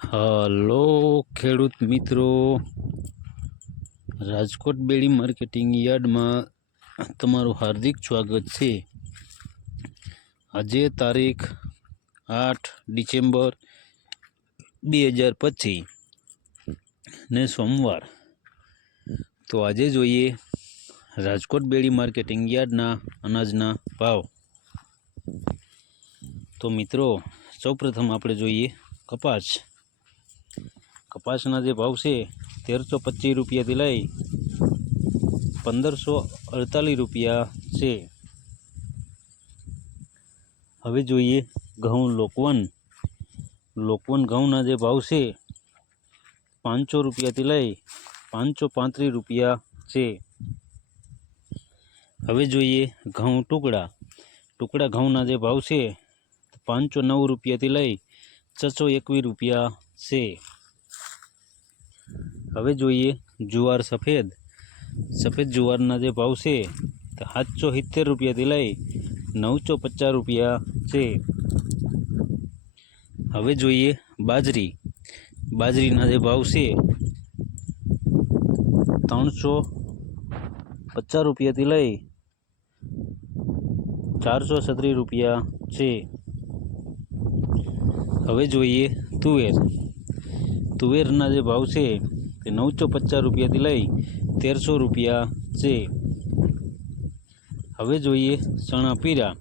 Hello, ખેડૂત મિત્રો. રાજકોટ બેડી marketing યાર્ડમાં તમારું હાર્દિક સ્વાગત છે. આજે તારીખ આઠ ડિસેમ્બર બે હજાર પચીસ ને સોમવાર. તો આજે જોઈએ રાજકોટ બેડી માર્કેટિંગ યાર્ડના અનાજના ભાવ. તો મિત્રો, સૌપ્રથમ આપણે જોઈએ કપાસ. કપાસના જે ભાવ છે, તેરસો પચીસ રૂપિયાથી લઈ પંદરસો અડતાલીસ રૂપિયા છે. હવે જોઈએ ઘઉં લોકવન. લોકવન ઘઉંના જે ભાવ છે, પાંચસો રૂપિયાથી લઈ પાંચસો પાંત્રીસ રૂપિયા છે. હવે જોઈએ ઘઉં ટુકડા. ટુકડા ઘઉંના જે ભાવ છે, પાંચસો નવ રૂપિયાથી લઈ છસો એકવીસ રૂપિયા છે. હવે જોઈએ જુવાર સફેદ. સફેદ જુવારના જે ભાવ છે, તો સાતસો સિત્તેર રૂપિયાથી લઈ નવસો પચાસ રૂપિયા છે. હવે જોઈએ બાજરી. બાજરીના જે ભાવ છે, ત્રણસો પચાસ રૂપિયાથી લઈ ચારસો છત્રીસ રૂપિયા છે. હવે જોઈએ તુવેર. તુવેરના જે ભાવ છે તે નવસો પચાસ રૂપિયાથી લઈ તેરસો રૂપિયા છે. હવે જોઈએ ચણા પીરા.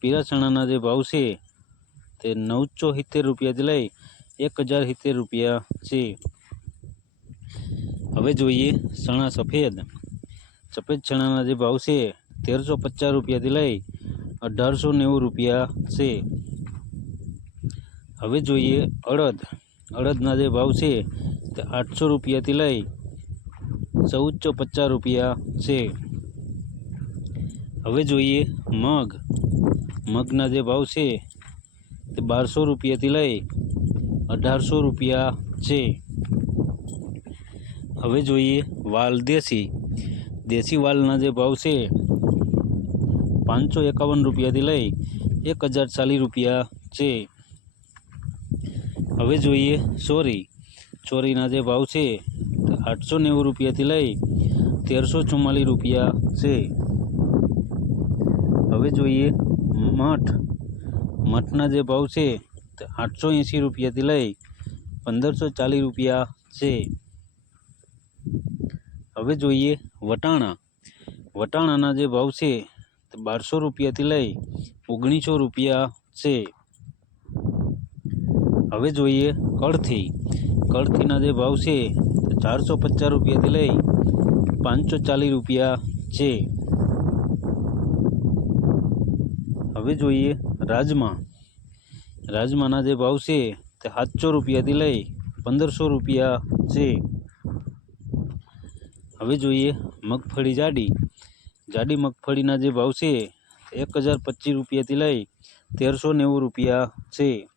પીરા ચણાના જે ભાવ છે, તે નવસો સિત્તેર રૂપિયાથી લઈ એક હજાર સિત્તેર રૂપિયા છે. હવે જોઈએ ચણા સફેદ. સફેદ ચણાના જે ભાવ છે, તેરસો પચાસ રૂપિયાથી લઈ અઢારસો નેવું રૂપિયા છે. હવે જોઈએ અડદ. અડદના જે ભાવ છે તે આઠસો રૂપિયાથી લઈ ચૌદસો પચાસ રૂપિયા છે. હવે જોઈએ મગ. મગના જે ભાવ છે તે બારસો રૂપિયાથી લઈ અઢારસો રૂપિયા છે. હવે જોઈએ વાલ દેશી. દેશી વાલના જે ભાવ છે પાંચસો એકાવન રૂપિયાથી લઈ એક હજાર ચાલીસ રૂપિયા છે. હવે જોઈએ ચોરી ચોરીના જે ભાવ છે આઠસો નેવું રૂપિયાથી લઈ તેરસો ચુમ્માલીસ રૂપિયા છે. હવે જોઈએ મઠ. મઠના જે ભાવ છે આઠસો એંસી રૂપિયાથી લઈ પંદરસો ચાલીસ રૂપિયા છે. હવે જોઈએ વટાણા. વટાણાના જે ભાવ છે, તે બારસો રૂપિયાથી લઈ ઓગણીસો રૂપિયા છે. હવે જોઈએ કળથી. કળથીના જે ભાવ છે, તે ચારસો પચાસ રૂપિયાથી લઈ પાંચસો ચાલીસ રૂપિયા છે. હવે જોઈએ રાજમા. રાજમાના જે ભાવ છે, તે સાતસો રૂપિયાથી લઈ પંદરસો રૂપિયા છે. હવે જોઈએ મગફળી જાડી. જાડી મગફળીના જે ભાવ છે એક હજાર પચીસ રૂપિયાથી લઈ તેરસો નેવું રૂપિયા છે.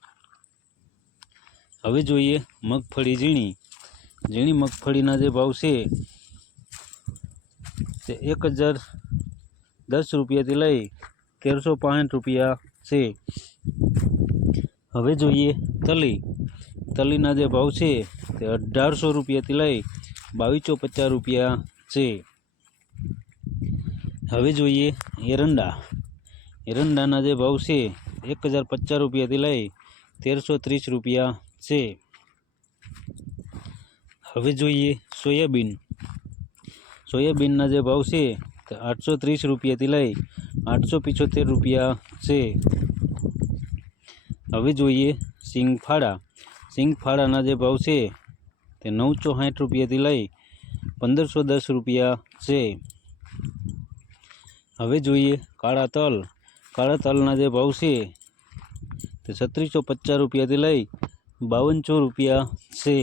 હવે જોઈએ મગફળી ઝીણી. ઝીણી મગફળીના જે ભાવ છે, તે એક હજાર દસ રૂપિયાથી લઈ તેરસો પાંઠ રૂપિયા છે. હવે જોઈએ તલી. તલીના જે ભાવ છે, તે અઢારસો રૂપિયાથી લઈ બાવીસો પચાસ રૂપિયા છે. હવે જોઈએ એરંડા. એરંડાના જે ભાવ છે, એક હજાર પચાસ રૂપિયાથી લઈ તેરસો ત્રીસ રૂપિયા છે હવે જોઈએ સોયાબીન સોયાબીનના જે ભાવ છે તે આઠસો ત્રીસ રૂપિયાથી લઈ આઠસો પિચોતેર રૂપિયા છે હવે જોઈએ સિંગફાળા સિંગફાળાના જે ભાવ છે તે નવસો સાઠ રૂપિયાથી લઈ પંદરસો દસ રૂપિયા છે હવે જોઈએ કાળા તલ કાળા તલના જે ભાવ છે તે છત્રીસો પચાસ રૂપિયાથી લઈ બાવનસો રૂપિયા છે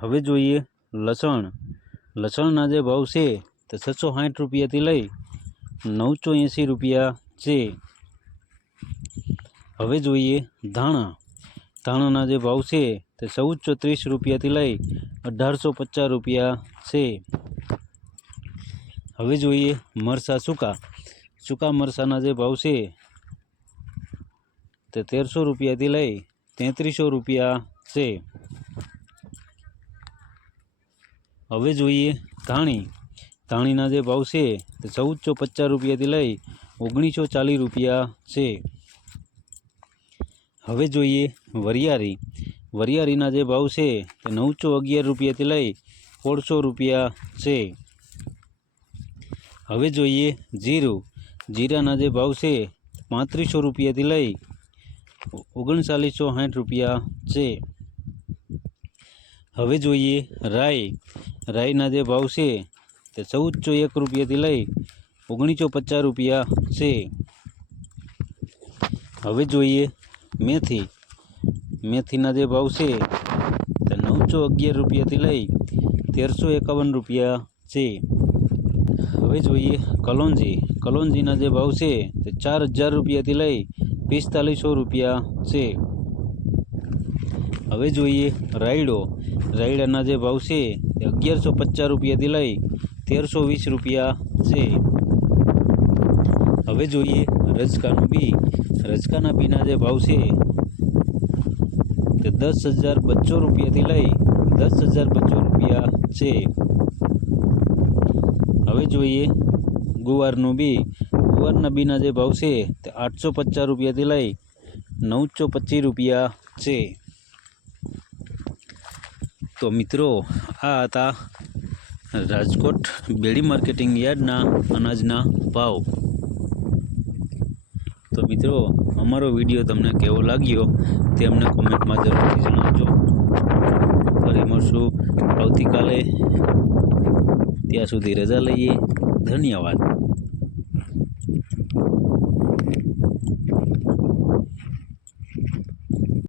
હવે જોઈએ લસણ. લસણના જે ભાવ છે તે છસો સાઠ રૂપિયાથી લઈ નવસો એંસી રૂપિયા છે. હવે જોઈએ ધાણા. ધાણાના જે ભાવ છે તે ચૌદસો ત્રીસ રૂપિયાથી લઈ અઢારસો પચાસ રૂપિયા છે. હવે જોઈએ મરચાં સૂકા. સૂકા મરચાંના જે ભાવ છે તે તેરસો રૂપિયાથી લઈ તેત્રીસો રૂપિયા છે. હવે જોઈએ ધાણી. ધાણીના જે ભાવ છે તે ચૌદસો પચાસ રૂપિયાથી લઈ ઓગણીસો ચાલીસ રૂપિયા છે. હવે જોઈએ વરિયારી વરિયાળીના જે ભાવ છે તે નવસો અગિયાર રૂપિયાથી લઈ સોળસો રૂપિયા છે. હવે જોઈએ જીરું. જીરાના જે ભાવ છે પાંત્રીસો રૂપિયાથી લઈ ઓગણચાલીસો સાઠ રૂપિયા છે. હવે જોઈએ રાઈ રાઈના જે ભાવ છે તે ચૌદસો એક રૂપિયાથી લઈ ઓગણીસો પચાસ રૂપિયા છે. હવે જોઈએ મેથી. મેથીના જે ભાવ છે તે નવસો અગિયાર રૂપિયાથી લઈ તેરસો એકાવન રૂપિયા છે. હવે જોઈએ કલોંજી. કલોંજીના જે ભાવ છે તે ચાર હજાર રૂપિયાથી લઈ પિસ્તાલીસો રૂપિયા છે. હવે જોઈએ રાયડો. રાયડાના જે ભાવ છે તે અગિયારસો પચાસ રૂપિયાથી લઈ તેરસો વીસ રૂપિયા છે. હવે જોઈએ રજકાનું બી. રજકાના બીના જે ભાવ છે તે દસ હજાર બસો રૂપિયાથી લઈ દસ હજાર બસો રૂપિયા છે. હવે જોઈએ ગુવારનું બી. ગુવારના બીના જે ભાવ છે તે આઠસો પચાસ રૂપિયાથી લઈ નવસો પચીસ રૂપિયા છે. તો મિત્રો, આ હતા રાજકોટ બેડી માર્કેટિંગ યાર્ડના અનાજના ભાવ. તો મિત્રો, અમારો વીડિયો તમને કેવો લાગ્યો તે અમને કોમેન્ટમાં જરૂરથી જણાવજો. ફરી મળશું આવતીકાલે. ત્યાં સુધી રજા લઈએ. ધન્યવાદ.